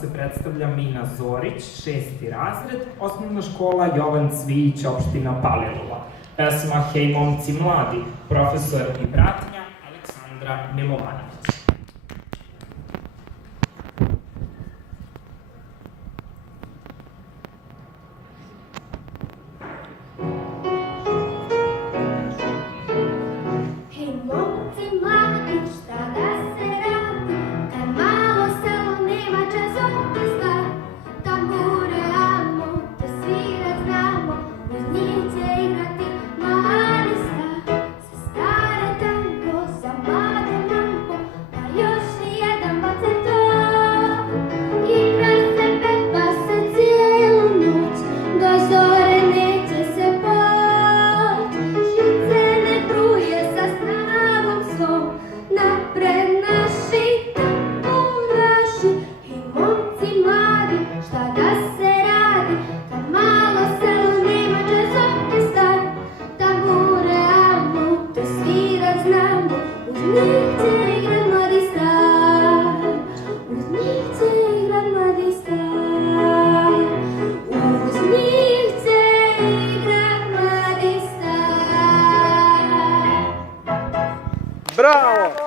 se predstavlja Mina Zorić, 6. razred, osnovna škola Jovan Cvijić, opština Palilula. Pesma Hej momci mladi, profesor i pratnja Aleksandra Milovanović. Bravo!